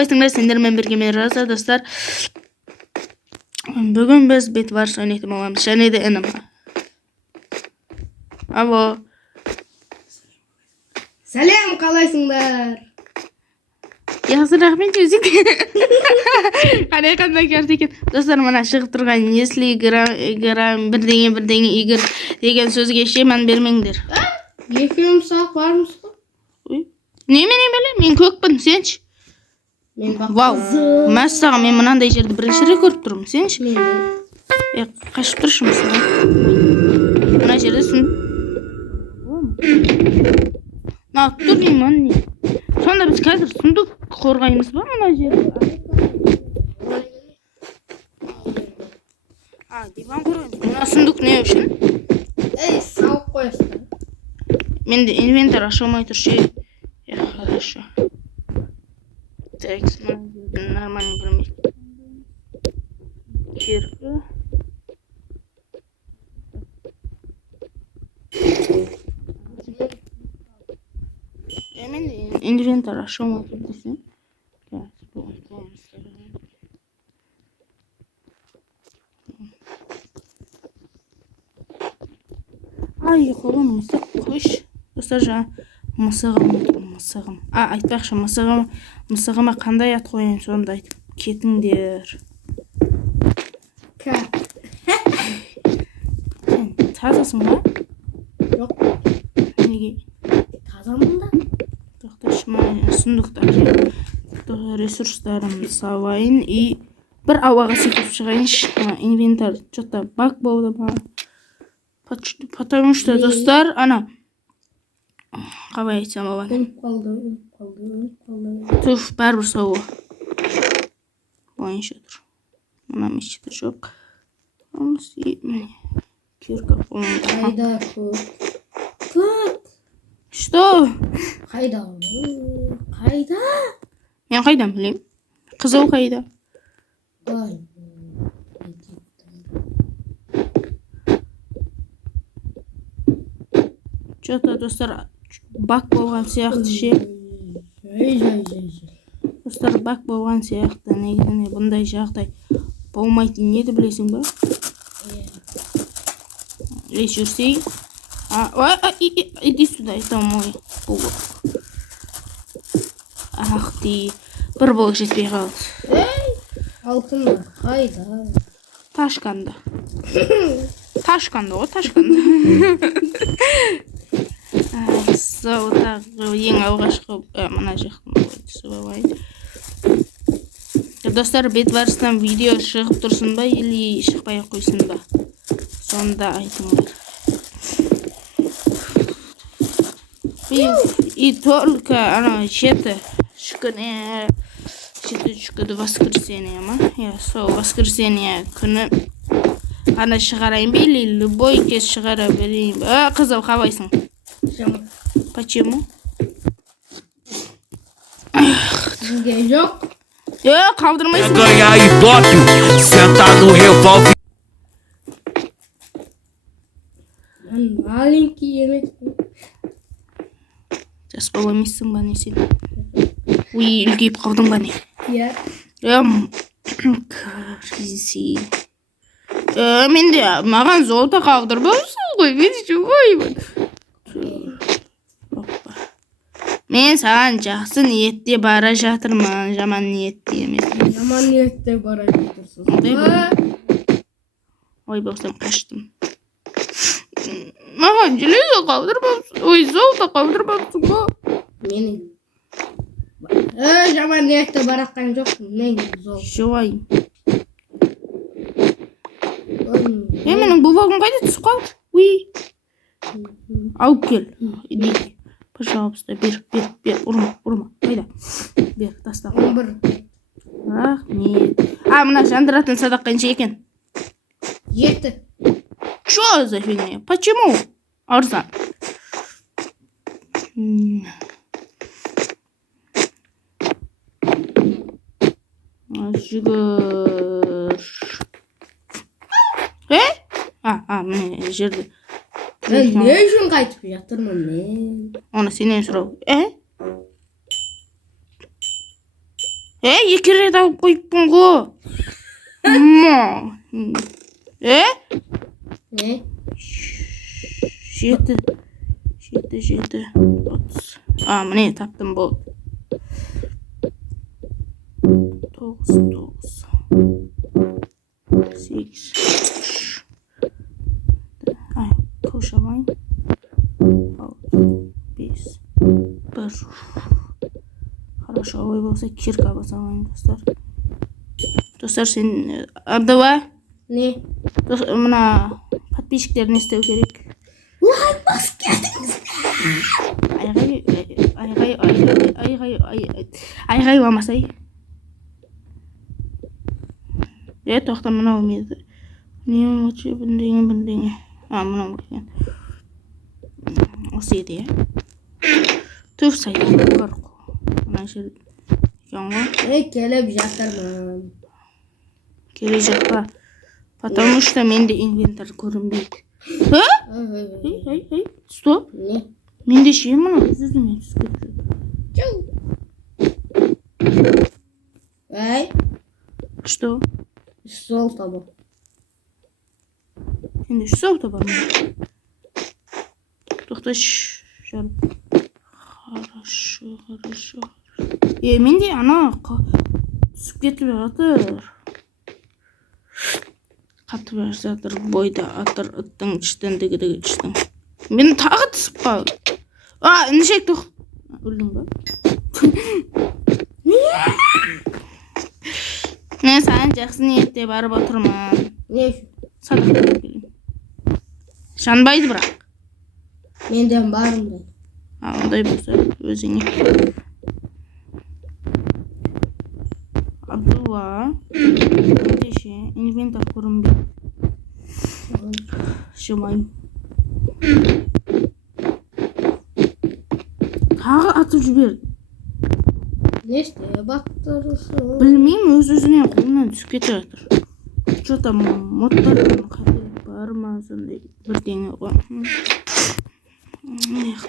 қалайсыңдар? Сендермен бірге мен Роза, достар. Бүгін біз бетварс ойнайтын боламыз. Және де інім. Алло. Сәлем, қалайсыңдар? Yaxşı рахмет өзік. Қандай керді екен. Достар, мына шығып тұрған Несли грамм бірдеңе игір деген сөзге шеман бермеңдер. Екеуім сақ бармыз ғой? Немене біле? Мен көкпін, сенші? Мен Вау, мәссаған, мен мынандай жерді бірінші рет көріп тұрмын, сенші? Қашып тұршы мысалы. Мына жерде сүн. Нағып тұр деймін, не? Сонда біз қазір сұндық қорғаймыз ба мына жерді? Диван қорғаймыз. Мына сұндық не үшін? Сауық қойасың. Менде инвентар ашылмай тұр ше. Хорошо. Так, нормально білмейді. Кирка. Менде инвентар ашылмай тұр десем. Ай, қолым мысық қойш. Достар жаңа мысығым. Айтпақшы, мысығыма қандай ат қойын, сонда айтып кетіңдер. Тазасың ба? Жоқ. Неге? Тазамын да. Тоқташы, сұндықтар. Ресурстарымды салайын. И бір ауаға секіп шығайыншы. Инвентар. Что-то баг болды ба? Потому что, достар, ана... Қалай айтсам болады? Қалды. Түф, бәрбір сауы. Бойынша тұр. Мұна мешіті жоқ. Кирка қолымда. Қайда көк? Что? Қайда? Мен қайдан білем? Қызыл қайда? Что-то, достар, бак болған сияқты ше. Достар, бак болған сияқты. Негізіне бұндай жағдай болмайтын еді, білесің ба? Ресурсей. Иди сюда, это мой блок. Ах ты, бір блок жетпей қалды. Алтын қайда? Ташканда. Соғытағы ең алғашқы мына жақтың ойдысы болайын. Достар, бетварстан видео шығып тұрсын ба, или шықпай қойсын ба? Сонда айтыңдар. И только жеті күні воскресенье ма? Сол воскресенье күні ғана шығарайын ба, или любой кез шығара берейін ба? Қызыл, қалайсың? Почему? Сізге жоқ. Қалдырмайсың. Ganhar Ibope, sentar no revólver. Мен маленький емеспін. Жас бала емессің ба не сен? Ой, үлкейіп қалдың ба не? Иә. Кризи. Менде маған золото қалдырмайсың ғой, видишь, ойбай. Мен саған жақсы ниетте бара жатырмын, жаман ниетте емес. Жаман ниетте бара жатырсыз. Ой, болсам қаштым. Маған железо қалдырмайсың, ой, золото қалдырмайсың ба? Менің жаман ниетте бараққан жоқпын, мен зол. Жуай. Менің бубағым қайда түсіп қалды? Уй. Алып кел. Иди. Пожалуйста, бер. Урма. Қайда? Бер, таста. 11. Рахмет. Мына жандыратын садақ қанша екен? 7. Что за фигня? Почему? Арзан. Жігір. Міне жерді. Не үшін қайтып жатырмын мен? Оны сенен сұрау. 2 рет алып қойыппын ғой. Ne? 7 30. Міне таптым болды. 9 8 koşamayın. 5 1. Хорошо, ой болса кирка басамайын достар. Достар, сен Абдуа? Ne? Мына подписчиктер не істеу керек? Like басып кетіңіз. Айғай болмасай. Тоқта, мынау меді. Не ұмытшы, бірдеңе. Мынау екен. Осы еді, Түр сайдан қорқу. Мына жер екен ғой. Келіп жатырмын. Келе жатпа. Потому что менде инвентар көрінбейді. Стоп. Ne? Менде ше мына үзілдіме түсіп кетті. Что? Сол табу. Сенде сол таба ма? Тоқташ. Хорошо. Менде ана түсіп кетіп жатыр. Қатып жатыр бойда атыр ыттың іштен дегідегі іштің. Мен тағы түсіп қал. Інішек тоқ. Өлдің ба? Мен саған жақсы ниетте барып отырмын. Ne үшін? Садақ беріп келейін. Жанбайды бірақ. Менден барымдай. Ондай болса өзіңе. Абдуа. Ендеше инвентар көрінбейді. Жымайым. Тағы атып жіберді. Ne істеп бақтырысың? Білмеймін, өз-өзінен қолынан түсіп кетіп жатыр. Что-то модтардан қателік бар ма, сондай бірдеңе ғой.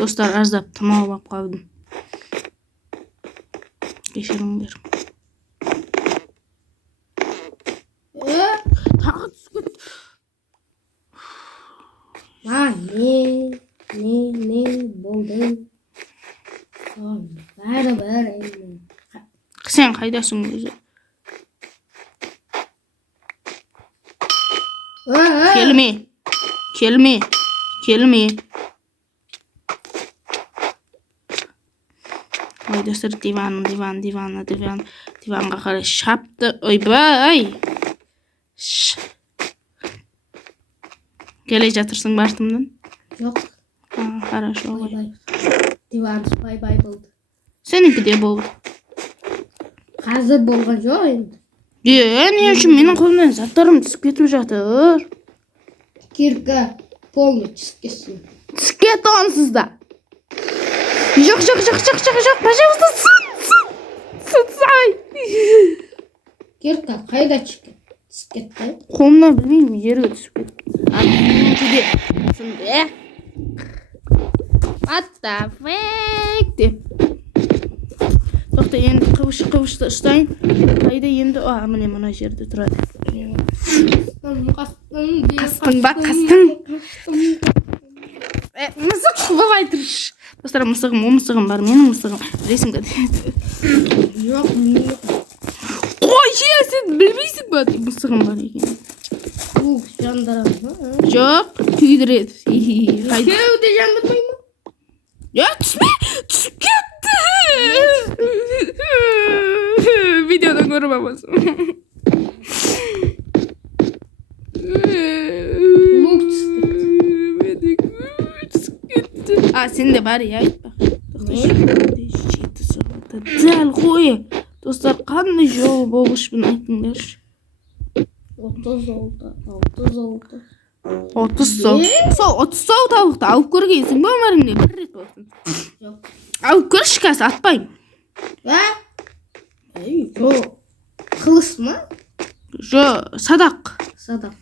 Достар, аздап тымау алып қалдым. Кешіріңдер. Тағы түсіп кетті. Ne болды? Бәрі. Сен қайдасың өзі? Келме. Ой, достар, диванға қарай шапты. Ойбай! Келе жатырсың бартымдан? Жоқ. Хорошо. Диван бай болды. Сенікі де болды. Қазір болған жоқ енді. Не үшін менің қолымнан заттарым түсіп кетіп жатыр? Кирка полный түсіп кетсін. Түсіп кетті онсыз да. Жоқ, пожалуйста, сай. Кирка қайда түсіп кетті? Қолымнан білмеймін, жерге түсіп кетті. Меніңкіде сонда. What the fuck деп. Тоқта, енді қывышты ұстайын. Қайда енді? Міне мына жерде тұрады. Қастың ба? Мысық болай тұрш. Достар, мысығым бар. Менің мысығым. Білесің бе? Жоқ. Қой, сен білмейсің ба? Мысығым бар екен. Жандарам. Жоқ, күйдіреді. Кеуде жандырмай ма? Түсіп кетті. Видеодан көріп аласың. Сенде бар, айтпа. Дәл қой. Достар, қандай жол болғышпын айтыңдаршы. 30 oldu. 30 сол. Сол 30 сол тауықты алып көргейсің бе өміріңде? Бір рет болсын. Жоқ. Алып көрші қазір атпайым. Жоқ. Қылыш ма? Жоқ, садақ. Садақ.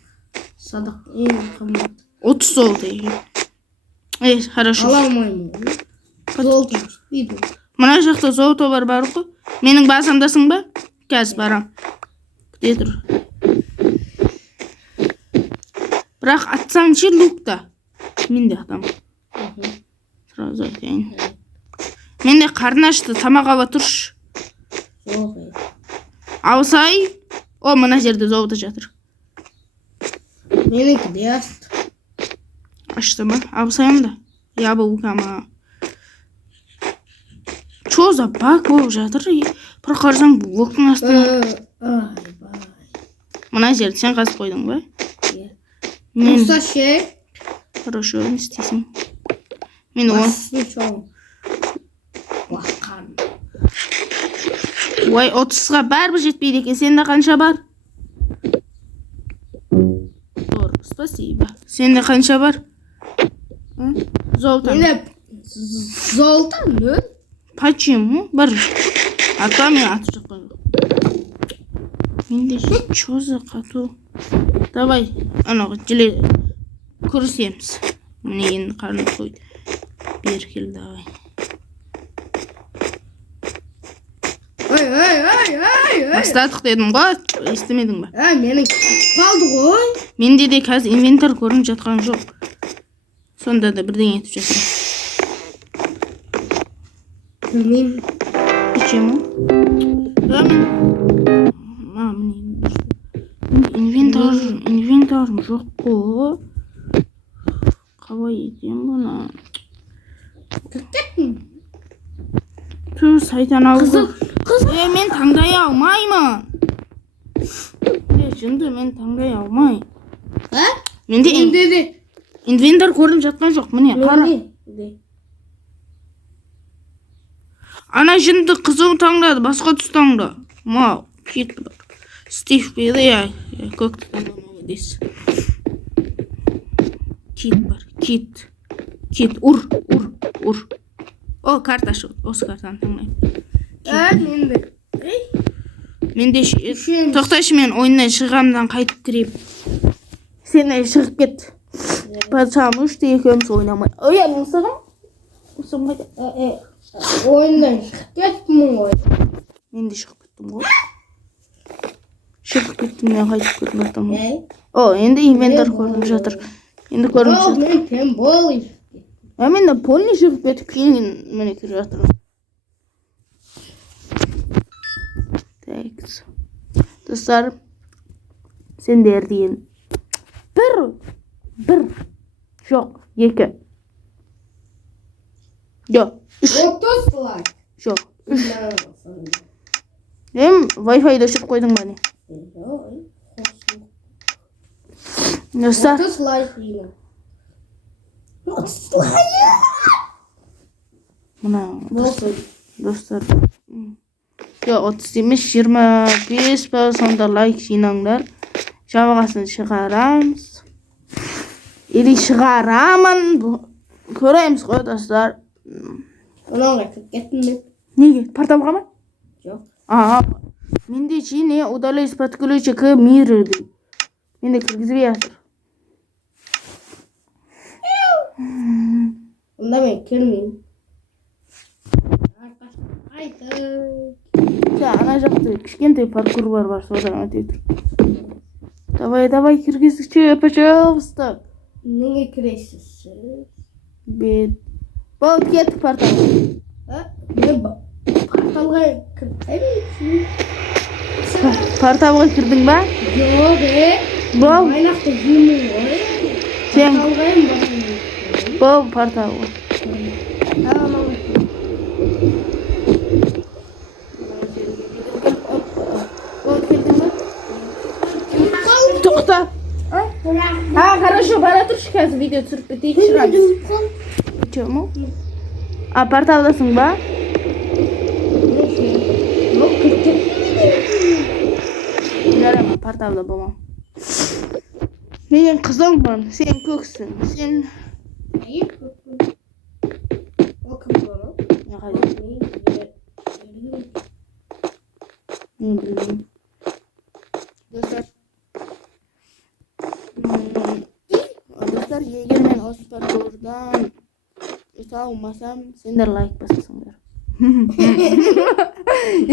Ең қымбат. 30 сол деген. Хорошо. Ала алмаймын. Золото жетпейді. Мына жақта золото бар ғой. Менің басымдасың ба? Қазір барам. Күте тұр. Бірақ атсаң ше лукта. Мен де атам. Сразу айтайын. Мен де қарны ашты, тамақ ала тұршы. Жоқ. Алсай. О, мына жерде зауыты жатыр. Менікі де асты. Açtı mı? Alsayım da. Ya bu ama. Çoğu da bak bu жатыр. Bir қарсаң bu оқтың астына. Ай-бай. Мына жерді сен қазып қойдың ба? Иә. Мен. Тұрса ше. Хорошо, не істейсің. Мен он. Бассын шоң. Уаққан. Ой, 30-ға бәрібір жетпейді екен. Сенде қанша бар? Doğru, спасибо. Сенде қанша бар? Золото. Менде золото 0. Почему? Бар. Ата мен атып жаққан жоқ. Менде что за қату? Давай, анау желе көрісеміз. Міне енді қарны қойды. Бер кел, давай. Ай. Бастадық дедім ғой, естімедің ба? Менің қалды ғой. Менде де қазір инвентар көрініп жатқан жоқ. Сонда да бірдеңе етіп жатыр. Білмеймін. Почему? Инвентарым жоқ қой. Қалай етем бұны? Кеттің. Түр сайтан алды. Қызыл. Мен таңдай алмаймын. Жынды мен таңдай алмай. Менде де. инвентар көрініп жатқан жоқ. Міне қара. Ана жынды қызыл таңдады, басқа түс таңда. Мау, кит бар. Стив беді, я көкті таңдамауы дейсі. Кит бар, кит. Кит, ур. О, карта шу, осы картаны таңдайым. Менде. Менде тоқташы, мен ойыннан шығамдан қайтып кірейім. Сен шығып кет. Потому что екеуміз ойнамай. Ой, мұсығым? Мұсығым қайда? Ойыннан шығып кеттім ғой. Мен де шығып кеттім ғой. Шығып кеттім, мен қайтып кеттім жатырмын. О, енді инвентар көрініп жатыр. Енді көрініп жатыр. Мен пембол. Мен де полный шығып кетіп кейін мені кіріп жатырмын. Так. Достар, сендер дейін. Бір. Жоқ, 2. Жоқ, 3. 30 лайк. Жоқ, 3. Wi-Fi-ді өшіріп қойдың ба не? Достар. 30 лайк деймін. 30 лайк. Мына достар. Жоқ, 30 емес, 25 па, сонда лайк жинаңдар. Жабағасын шығарамыз. Или шығарамын. Көреміз ғой, достар. Оныңға кіріп кеттім мен. Неге? Порталға ма? Жоқ. Менде не удалить подключи к миру. Менде кіргізбей жатыр. Онда мен кірмеймін. Ана жақта кішкентай паркур бар, содан өте тұр. Давай, кіргізші, пожалуйста. Неге кіресіз? Бет. Бол, кеттік порталға. Мен порталға кірдім. Порталға кірдің ба? Жоқ, Бол. Майнақты жүймін ғой. Сен. Порталғайым басын. Бол, порталға. Бол, кірдің ба? Тоқта. Хорошо, бара тұршы қазір видео түсіріп бітейік шығамыз. Почему? Порталдасың ба? Жарама, порталда болмам. Мен қызылмын, сен көксің. Сен... Мен білмеймін. Достар, егер мен осы паркурдан өте алмасам, сендер лайк басасыңдар.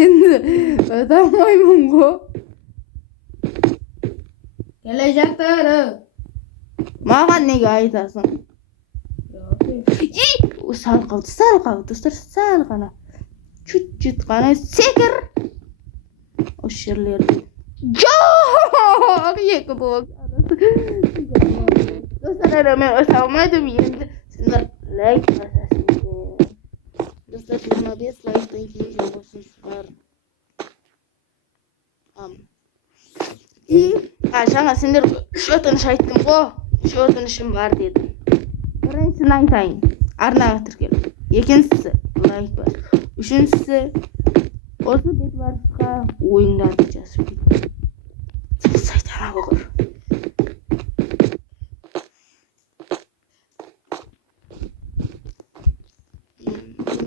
Endi o'tamayman go. Kelajakdir. Mаған nega aytasan? Yo'q. U sal qoldi, do'stlar, sal qana. Chut qana sekir. O'sha yerlarda. Yo'q, yeki bu. Do'stlar, men o'tolmadim endi. Sizlar like bosasizlar. Do'stlar, 25 like'dan keyin yo'qsizlar. Жаңа сендер үш өтініш айттым ғой. Үш өтінішім бар дедім. Біріншісін айтайын. Арнаға тіркел. Екіншісі лайк бар. Үшіншісі осы бетбарысқа ойыңдарды жазып кет. Сайтана болғыр.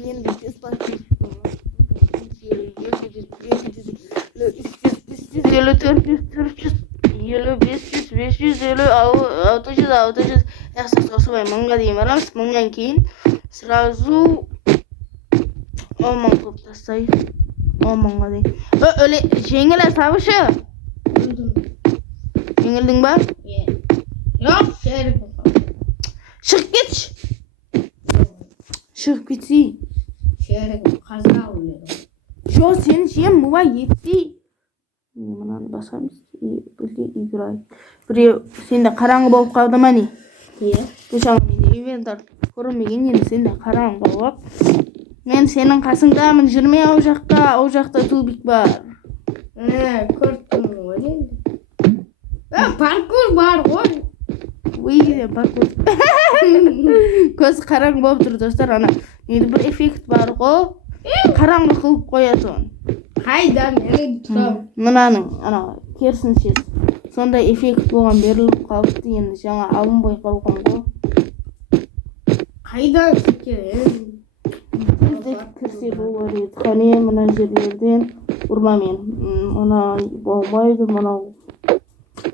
Енді бесплатный 600 осылай мыңға дейін барамыз. Мыңнан кейін сразу 10 мың қылып тастайық. 10 мыңға дейін. Өле жеңіл сабышы. Жеңілдің ба? Yo'q, sherik. Шығып кетші. Шығып кетсей. Sherik qaza o'ladi. Жо, сен жем мұва етті. Мынаны басамыз. Бірге играй. Біреу сенде қараңғы болып қалды ма не? Иә. Бұшаң менде инвентар көрінмеген, енді сенде қараңғы болып. Мен сенің қасыңдамын, жүрмей ау жақта тубик бар. Көрттім ғой енді. Паркур бар ғой. Өй, паркур. Көз қараңғы болып тұр, достар. Ана, енді бір эффект бар ғой. Қараңғы қылып қоятын. Қайда мен тұрамын. Мынаның, ана, керісінше. Сондай эффект болған беріліп қалыпты, енді жаңа алынбай қалған ғой. Қайдан кеткен? Кірсе болар еді. Қане, мына жерлерден ұрма мен. Мына болмайды, мынау.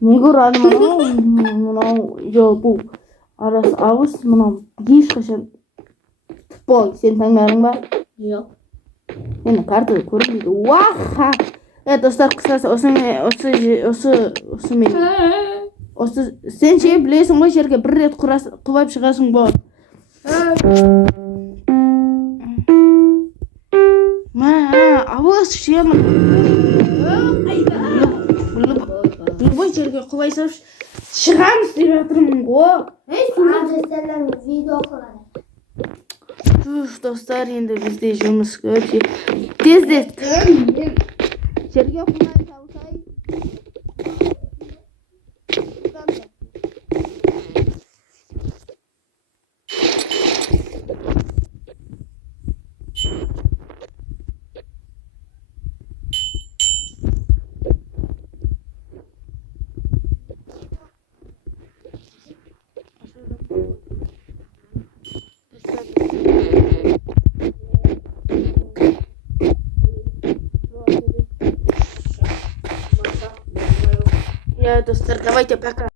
Не көрады мынау? Жоқ, бұл арасы ауыз, мынау ешқашан бол. Сен таңдарың ба? Жоқ. Енді карта көрінбейді. Уаха! Достар, қысқасы, осы мен. Сен ше білесің ғой, жерге бір рет құлап шығасың бол. Ауыз шемін. Любой жерге құлай салып шығамыз деп жатырмын ғой. Видео қылады. Достар, енді бізде жұмыс көп. Тездет. Жерге құлай салсай. Достар, давайте пока.